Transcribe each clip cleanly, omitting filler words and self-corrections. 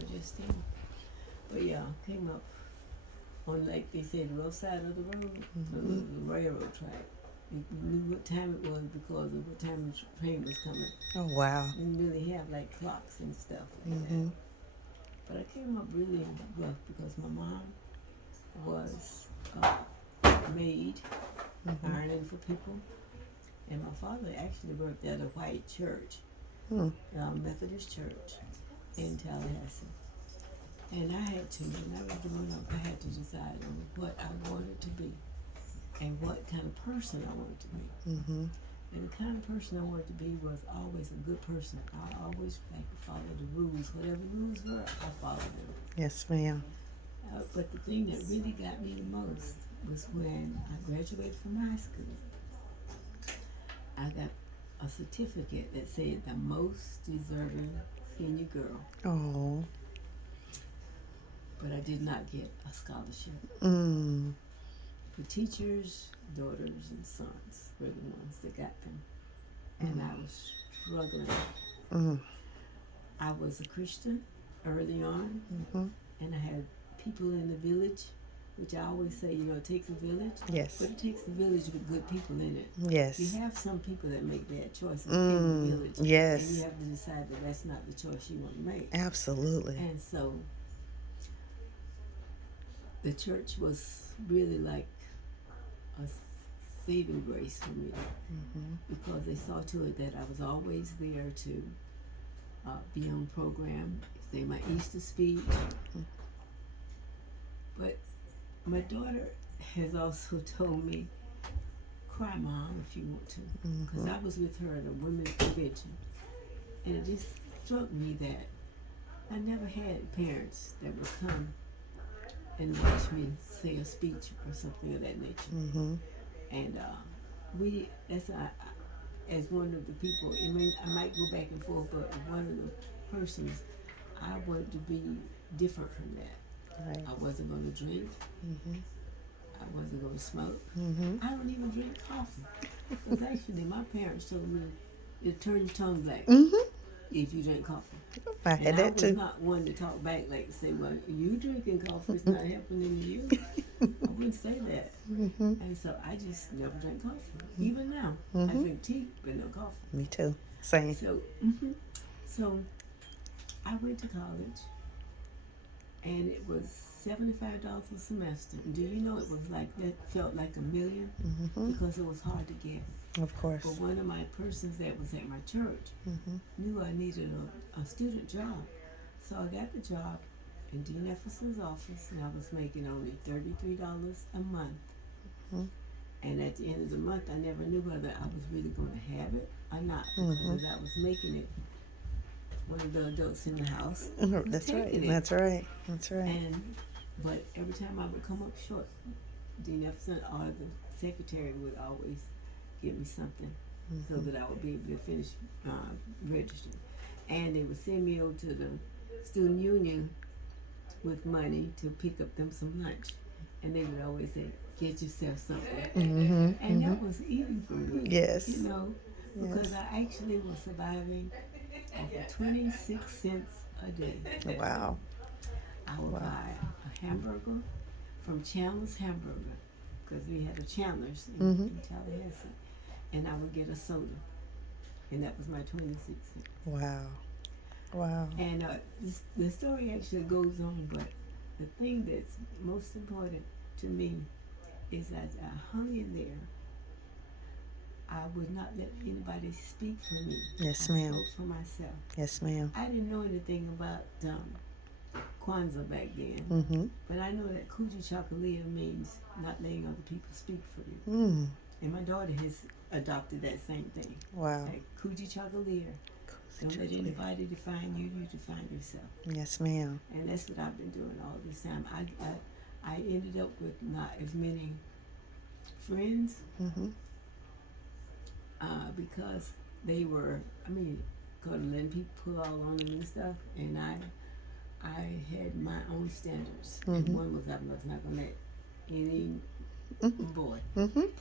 sure just then. But yeah, came up on, like they said, the rough side of the road, the railroad track. You knew what time it was because of what time the train was coming. Oh, wow. Didn't really have like clocks and stuff like that. Mm-hmm. But I came up really rough because my mom was maid, Mm-hmm. ironing for people, and my father actually worked at a white church, Mm. Methodist church in Tallahassee. And I had to, when I was growing up, I had to decide on what I wanted to be and what kind of person I wanted to be. Mm-hmm. And the kind of person I wanted to be was always a good person. I always like to follow the rules. Whatever rules were, I followed them. Yes, ma'am. But the thing that really got me the most was when I graduated from high school. I got a certificate that said the most deserving senior girl, Oh. but I did not get a scholarship. Mm. The teachers' daughters and sons were the ones that got them, and I was struggling. Mm. I was a Christian early on, Mm-hmm. and I had people in the village, which I always say, it takes a village, Yes. but it takes a village with good people in it. Yes. You have some people that make bad choices in the village, and you Yes. have to decide that that's not the choice you want to make. Absolutely. And so the church was really like a saving grace for me Mm-hmm. because they saw to it that I was always there to be on program, say my Easter speech. But my daughter has also told me, cry, Mom, if you want to, because I was with her at a women's convention, and it just struck me that I never had parents that would come and watch me say a speech or something of that nature. Mm-hmm. And as one of the people, I might go back and forth, but one of the persons, I wanted to be different from that. Right. I wasn't going to drink. Mm-hmm. I wasn't going to smoke. Mm-hmm. I don't even drink coffee. Because actually, my parents told me to turn your tongue back Mm-hmm. if you drink coffee. I had And I that was too. not one to talk back, like to say, well, you drinking coffee is not happening to you. I wouldn't say that. Mm-hmm. And so I just never drank coffee. Even now, I Mm-hmm. drink tea, but no coffee. Me too. Same. So I went to college, and it was $75 a semester. And do you know it was like that? Felt like $1,000,000 Mm-hmm. because it was hard to get. Of course. But one of my persons that was at my church Mm-hmm. knew I needed a student job, so I got the job in Dean Jefferson's office, and I was making only $33 a month. Mhm. And at the end of the month, I never knew whether I was really going to have it or not, because I was making it, one of the adults in the house was That's right. taking it. That's right. That's right. But every time I would come up short, Dean Jefferson or the secretary would always give me something so that I would be able to finish registering. And they would send me over to the student union with money to pick up them some lunch. And they would always say, get yourself something. Mm-hmm. And that was easy for me. Yes. Because Yes. I actually was surviving off of 26 cents a day. Wow. I would buy a hamburger from Chandler's Hamburger, because we had a Chandler's in Tallahassee, and I would get a soda, and that was my 26 cents. Wow. Wow. And the story actually goes on, but the thing that's most important to me is that I hung in there. I would not let anybody speak for me. Yes, I ma'am. spoke for myself. Yes, ma'am. I didn't know anything about Kwanzaa back then, Mm-hmm. but I know that Kuji Chakalia means not letting other people speak for you. Mm. And my daughter has adopted that same thing. Wow. Like Kuji Chakalia. Don't let anybody define you, you define yourself. Yes, ma'am. And that's what I've been doing all this time. I ended up with not as many friends Mm-hmm. because they were, kind of letting people pull all on them and stuff. And I had my own standards. And one was I was not going to let any boy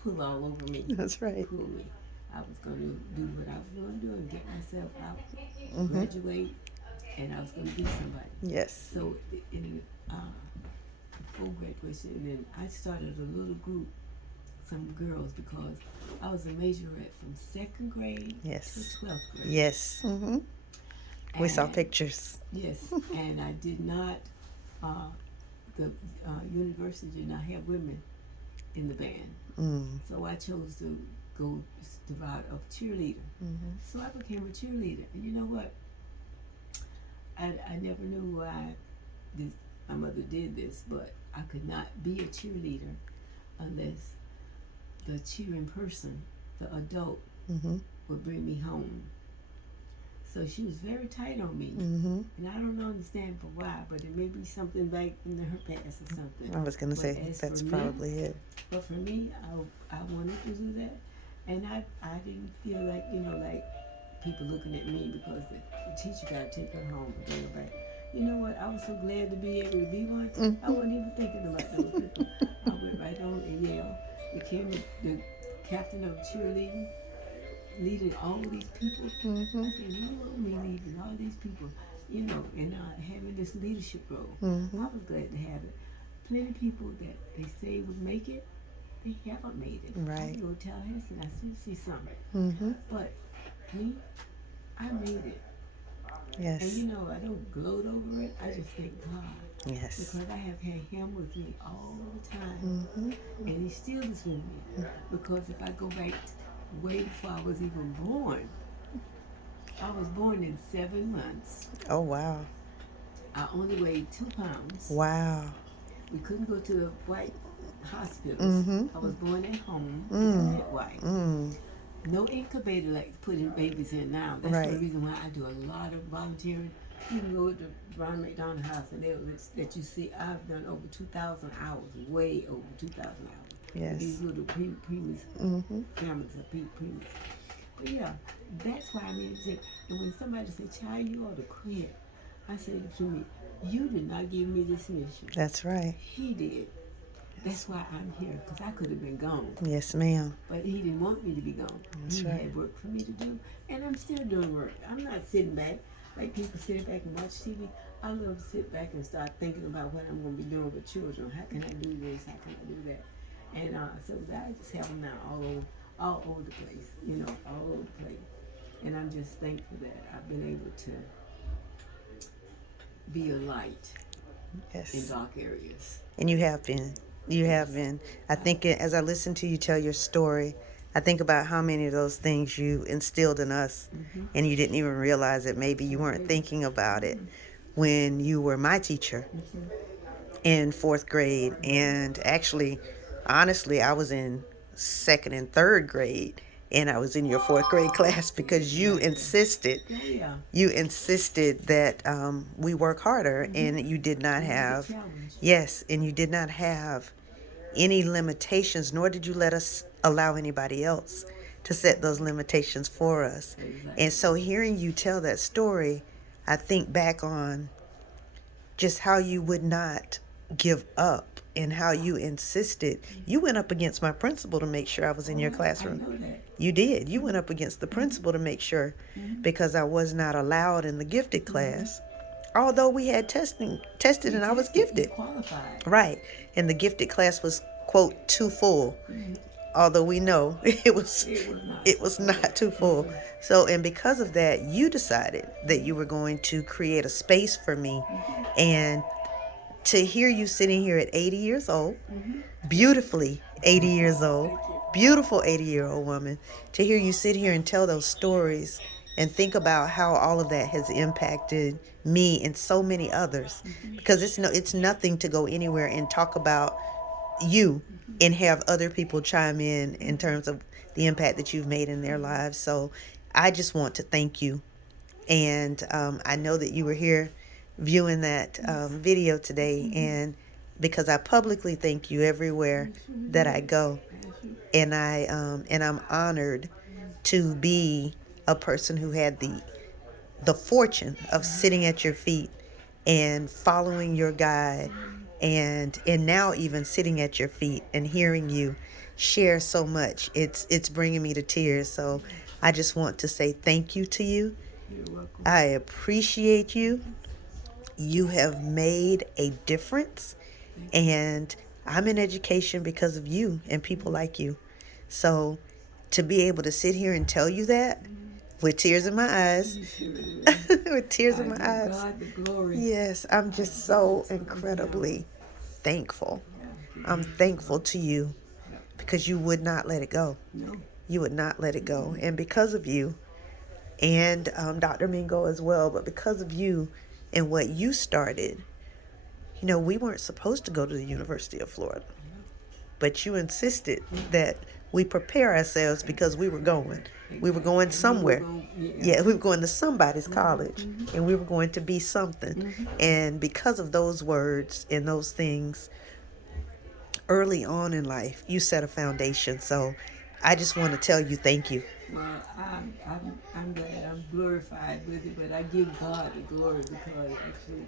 pull all over me. That's right. Pull me. I was going to do what I was going to do and get myself out, graduate, and I was going to be somebody. Yes. So in before graduation, and then I started a little group, some girls, because I was a majorette from second grade Yes. to 12th grade. Yes. We saw And pictures. yes, and I did not. Uh, the university did not have women in the band, so I chose to go the route of cheerleader. So I became a cheerleader, and you know what? I never knew why this my mother did this, but I could not be a cheerleader unless the cheering person, the adult, would bring me home. So she was very tight on me, and I don't understand for why, but it may be something back in her past or something. I was going to But say, as that's for me, probably it. But for me, I wanted to do that, and I didn't feel like, like people looking at me because the teacher got to take her home and bring her back. You know what? I was so glad to be able to be one. I wasn't even thinking about those people. I went right on and Yale, became the captain of cheerleading, leading all these people. I said, you want me leading all these people, and having this leadership role. I was glad to have it. Plenty of people that they say would make it, they haven't made it. Right. I go tell Heston, I still see something. But me, I made it. Yes. And I don't gloat over it. I just thank God. Yes. Because I have had Him with me all the time. And He still is with me. Because if I go back way before I was even born, I was born in 7 months. Oh, wow. I only weighed 2 pounds. Wow. We couldn't go to the white hospitals. I was born at home in that white. No incubator like putting babies in now. That's Right. the reason why I do a lot of volunteering. You can go to Ron McDonald House and that you see I've done over 2,000 hours, way over 2,000 hours. Yes. These little preemies, families of preemies. But yeah, that's why I made it say, and when somebody say, child, you ought to quit, I said to me, you did not give me this mission. That's right. He did. That's why I'm here, because I could have been gone. Yes, ma'am. But He didn't want me to be gone. That's He right. had work for me to do, and I'm still doing work. I'm not sitting back like people sitting back and watch TV. I love to sit back and start thinking about what I'm going to be doing with children. How can I do this? How can I do that? And so I just have them now all over the place, all over the place. And I'm just thankful that I've been able to be a light in Yes. dark areas. And you have been. You have been. I think as I listen to you tell your story, I think about how many of those things you instilled in us, and you didn't even realize it. Maybe you weren't thinking about it when you were my teacher in 4th grade. And actually, honestly, I was in 2nd and 3rd grade, and I was in your 4th grade class because you insisted. Oh, yeah. You insisted that we work harder, and you did not have. Challenge. Yes, and you did not have any limitations, nor did you let us allow anybody else to set those limitations for us. Exactly. And so hearing you tell that story, I think back on just how you would not give up and how you insisted. You went up against my principal to make sure I was in your classroom. I know that. You did. You went up against the principal to make sure, because I was not allowed in the gifted class. Although we had tested and I was gifted. Qualified. Right. And the gifted class was, quote, too full. Although we know it was not too full. So, and because of that, you decided that you were going to create a space for me. And to hear you sitting here at 80 years old, beautifully 80 years old, beautiful 80-year-old woman, to hear you sit here and tell those stories and think about how all of that has impacted me and so many others. Because it's nothing to go anywhere and talk about you and have other people chime in terms of the impact that you've made in their lives. So I just want to thank you. And I know that you were here viewing that video today, and because I publicly thank you everywhere that I go, and I'm honored to be a person who had the fortune of sitting at your feet and following your guide, and now even sitting at your feet and hearing you share so much. It's bringing me to tears. So I just want to say thank you to you. You're welcome. I appreciate you. you have made a difference, and I'm in education because of you and people like you. So to be able to sit here and tell you that with tears in my eyes, You sure do. with tears I in my give eyes. God the glory. Yes, I'm just so incredibly thankful. I'm thankful to you because you would not let it go. No. You would not let it go. And because of you, and Dr. Mingo as well, but because of you and what you started, you know, we weren't supposed to go to the University of Florida, but you insisted that we prepare ourselves because we were going. We were going somewhere. Yeah, we were going to somebody's college, and we were going to be something. And because of those words and those things, early on in life, you set a foundation. So I just want to tell you thank you. Well, I'm glad I'm glorified with it, but I give God the glory because actually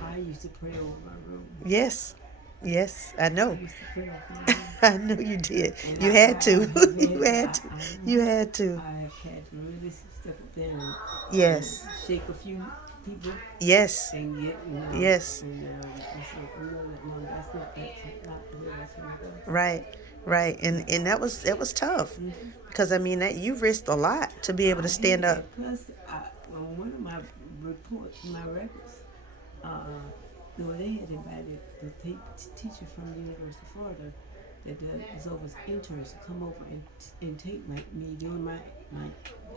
I used to pray over my room. Yes. Yes, I know. I used to pray over my room. I know you did. And You had to. You I had to. You had to. I have had to really step up there and Yes. shake a few people Yes. and get, Yes. and it's like, no, that's not the way that's going to go. Right. Right. And that was tough. Because I mean that you risked a lot to be able to stand up. Plus, on one of my reports, my records, they had invited the teacher from the University of Florida that was over as interns to come over and take me doing my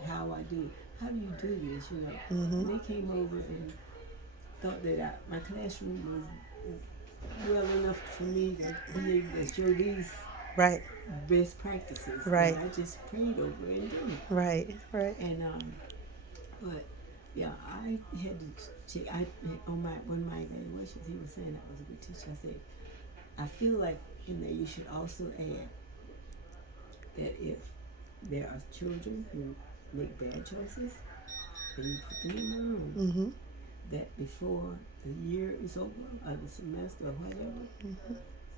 how I do. How do you do this? And they came over and thought that my classroom was well enough for me to be able to show these Right. best practices. Right. And I just prayed over it and did it. Right. Right. And but yeah, I had to check. On one of my evaluations, he was saying I was a good teacher. I said, I feel like in there you should also add that if there are children who make bad choices, and you put them in the room, that before the year is over, or the semester, or whatever,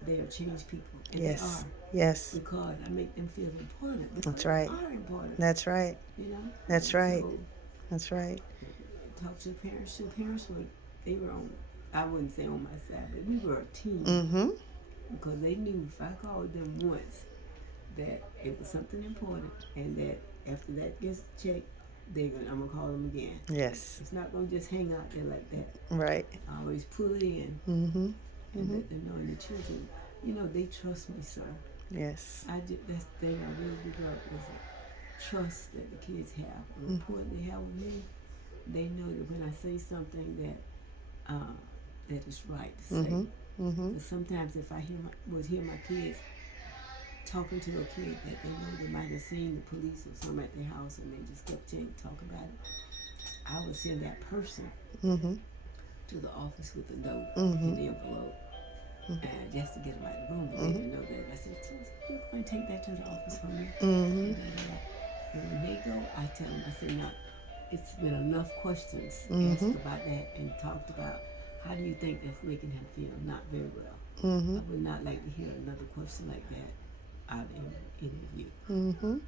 they'll change people. And Yes. they are. Yes. Because I make them feel important. That's right. They are important. That's right. That's right. So, That's right. talk to the parents. The parents they were on, I wouldn't say on my side, but we were a team. Because they knew if I called them once that it was something important and that after that gets checked, I'm gonna call them again. Yes. It's not gonna just hang out there like that. Right. I always pull it in and let them know. And the children, they trust me so. Yes. That's the thing I really developed is a trust that the kids have. The rapport they have with me, they know that when I say something that is right to say. But sometimes if I would hear my kids talking to a kid that they know they might have seen the police or something at their house and they just kept talk about it, I would send that person to the office with a note in the envelope. And just to get them out of the room, but they didn't know that. I said, you're going to take that to the office for me? And when they go, I tell them, I say, now, it's been enough questions asked about that and talked about how do you think that's making him feel not very well. I would not like to hear another question like that out in interview.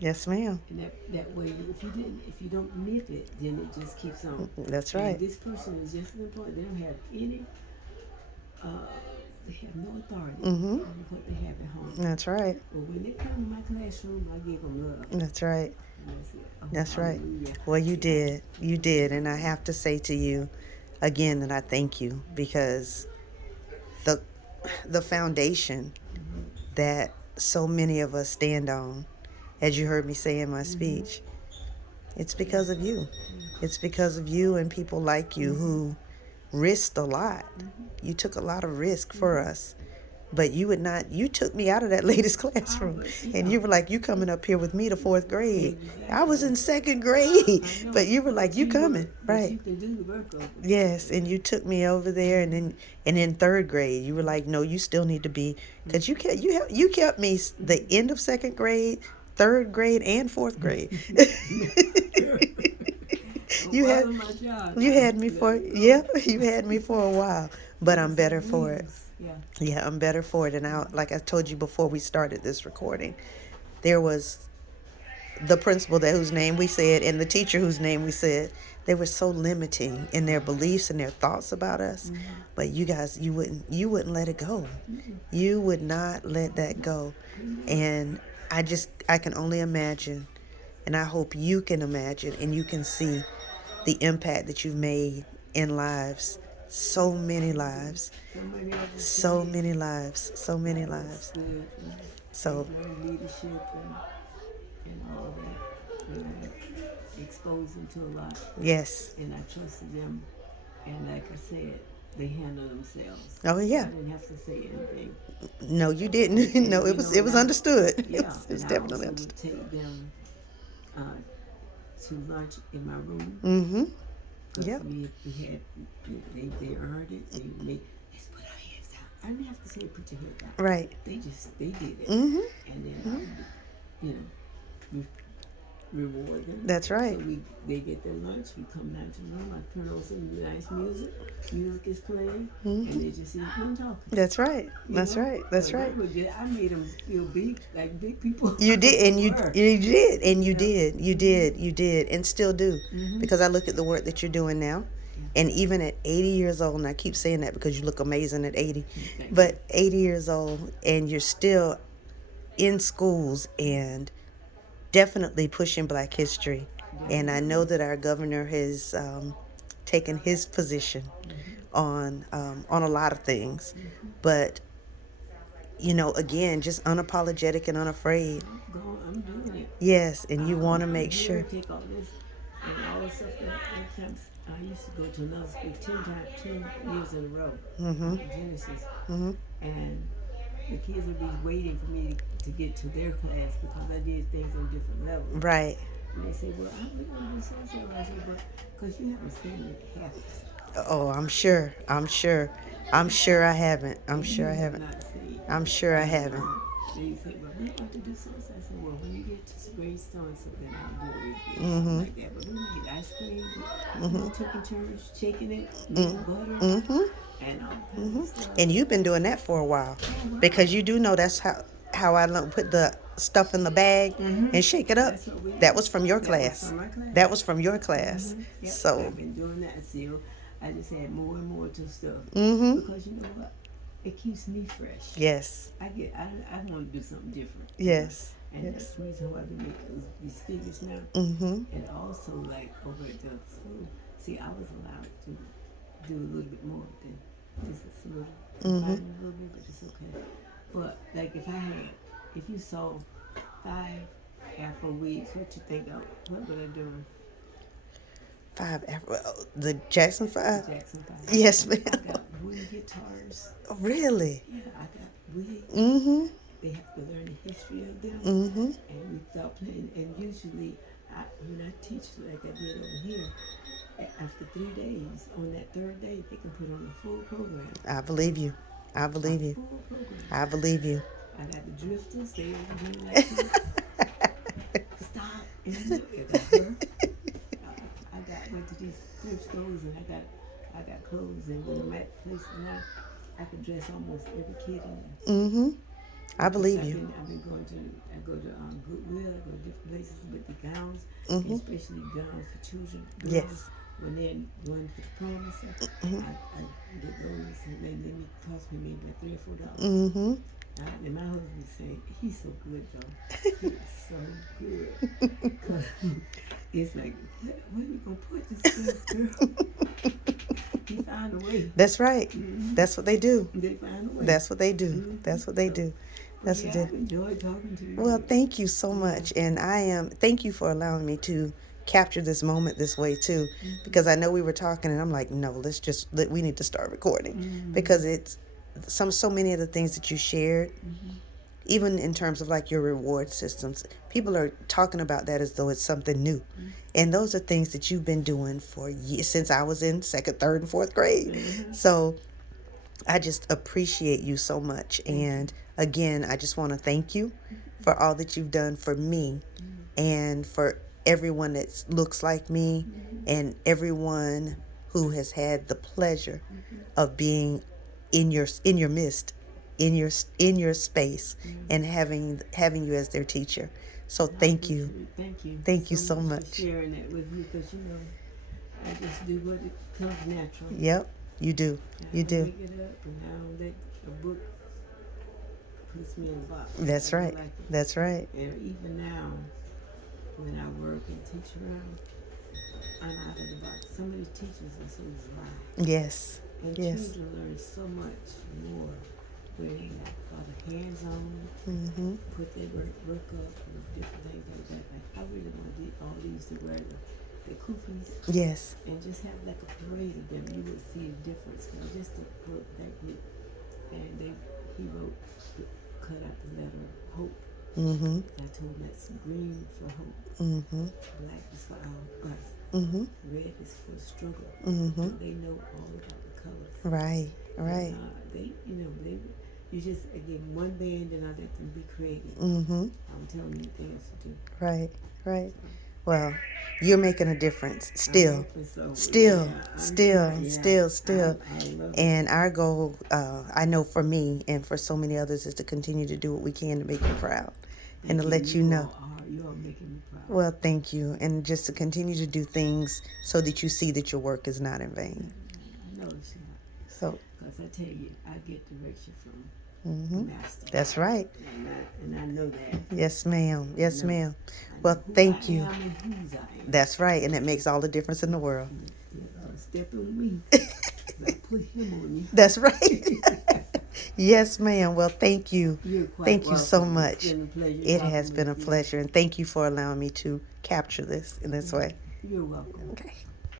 Yes, ma'am. And that way, if you don't nip it, then it just keeps on. That's right. And this person is just as important. They don't have any. They have no authority over what they have at home. That's right. But when they come to my classroom, I give them love. That's right. And that's it. That's right. Hallelujah. Well, you did, and I have to say to you again that I thank you because the foundation that so many of us stand on, as you heard me say in my speech, it's because of you. It's because of you and people like you who risked a lot. You took a lot of risk for us. But you took me out of that latest classroom. And you were like, you coming up here with me to 4th grade. I was in 2nd grade. But you were like, you coming. Right. You can do the work of it. Yes. And you took me over there. And then in 3rd grade, you were like, no, you still need to be. Because you kept me the end of 2nd grade, 3rd grade, and 4th grade. You had me for a while. But I'm better for it. Yeah, I'm better for it. And like I told you before we started this recording, there was the principal whose name we said and the teacher whose name we said they were so limiting in their beliefs and their thoughts about us. But you guys, you wouldn't let it go. You would not let that go. And I can only imagine, and I hope you can imagine and you can see the impact that you've made in lives. So many lives. So many lives. So many lives. So leadership and all that. And exposed them to a lot. yes. And I trusted them. And like I said, they handle themselves. Oh I yeah. didn't have to say anything. No, you didn't. No, it was understood. Yeah, It was and definitely I also understood. would take them to lunch in my room. Mm-hmm. Because Yep. we had, they earned it. They made, let's put our heads down. I didn't have to say put your head down. Right. They did it. Mm-hmm. And then I would, you know, reward them. That's right. So they get their lunch. We come down to the room. I turn on some nice music. Music is playing, and they just sit and talking. That's right. That's know? right. That's But right. I made them feel big, like big people. You did, and you were. did, and you Yeah. did, you did, and still do, because I look at the work that you're doing now, and even at 80 years old, and I keep saying that because you look amazing at 80, Thank but 80 years old, and you're still in schools and definitely pushing Black history, and I know that our governor has taken his position on a lot of things, but you know, again, just unapologetic and unafraid. I'm doing it. Yes, and you want to make I'm sure. here to take all this and all this stuff. Every time I used to go to another school 10 years in a row. Genesis. And the kids would be waiting for me to get to their class because I did things on different levels. Right. And they say, well, I'm going to do so-and-so. I say, but because you haven't seen half of stuff. Oh, I'm sure I haven't. I'm sure I haven't. I'm sure I haven't. They say, well, we want to do so-and-so. I said, well, when you get to grade so-and-so, then I'll do it. Something like that. But when you get ice cream, taking turns, shaking it, making butter, and all kinds of stuff. And you've been doing that for a while, because you do know that's how I learned, put the stuff in the bag and shake it up. That was from your class. That was from your class. Yep, So I've been doing that still. I just had more and more to stuff because you know what, it keeps me fresh. yes, I want to do something different. yes, And yes. that's the reason why we make these figures now. And also, like over at the school, see, I was allowed to do a little bit more than just a little, a little bit, but it's okay. But like if you saw 5 Afro wigs, what you think of? What would I do? 5 the Jackson 5. Jackson 5. Yes, ma'am. I got wind guitars. Oh, really? Yeah, I got wigs. They have to learn the history of them. And we start playing. And usually, when I teach like I did over here, after 3 days, on that third day, they can put on a full program. I believe you. I believe you. Full program. I believe you. I got the drifters. They over doing like this. Stop. And I got her. I went to these thrift stores and I got clothes, and when I'm at places now, I can dress almost every kid in there. I believe you. I go to Goodwill, I go to different places with the gowns, especially gowns for children. Girls, Yes. When they're going for the prom and stuff, I get those, and they cost me maybe $3 or $4. And my husband say, he's so good though. He's so good. 'Cause it's like, where are we gonna put this stuff, girl? He find a way. That's right. That's what they do. They find a way. That's what they do. That's what they do. That's what Yeah, they I enjoyed talking to you. Well, thank you so much. And thank you for allowing me to capture this moment this way too, because I know we were talking and I'm like, no, we need to start recording, because it's so many of the things that you shared, even in terms of like your reward systems, people are talking about that as though it's something new. And those are things that you've been doing for years, since I was in 2nd, 3rd, and 4th grade. So I just appreciate you so much. And again, I just want to thank you for all that you've done for me and for everyone that looks like me and everyone who has had the pleasure of being in your midst, in your space, and having you as their teacher. So thank you. Thank you. Thank you so For much. sharing that with me, because I just do what it comes natural. Yep, you do. You I do. wake it up and I don't let a book puts me in a box. That's I don't right. like it. That's right. And even now, when I work and teach around, I'm out of the box. Some of the teachers are so dry. Yes. And Yes. children learn so much more when they are hands-on, Mm-hmm. put their work up, and different things like that. Like I really want to all these to wear the kufis Yes. and just have like a parade of them. You would see a difference. Just a book that group, and he wrote, cut out the letter hope. Mm-hmm. I told him that's green for hope, Mm-hmm. black is for our us, Mm-hmm. red is for struggle. Mm-hmm. So they know all about the colors. Right. Right. And, you just again one band and I let them be creative. Mm-hmm. I don't tell them anything else to do. Right. Right. Well, you're making a difference still. So, Still, yeah, still, trying, still. I love And our goal, I know for me and for so many others, is to continue to do what we can to make you proud and to let you know. You are making me proud. Well, thank you. And just to continue to do things so that you see that your work is not in vain. I know it's not. So, because I tell you, I get direction from mm-hmm. the master. That's right. And I know that. Yes, ma'am. Yes, ma'am. Well, thank you. That's right. And it makes all the difference in the world. Step on me. Put him on me. That's right. Yes, ma'am. Well, thank you. Thank you welcome. so much. It has been a pleasure. And thank you for allowing me to capture this in this way. You're welcome. Okay.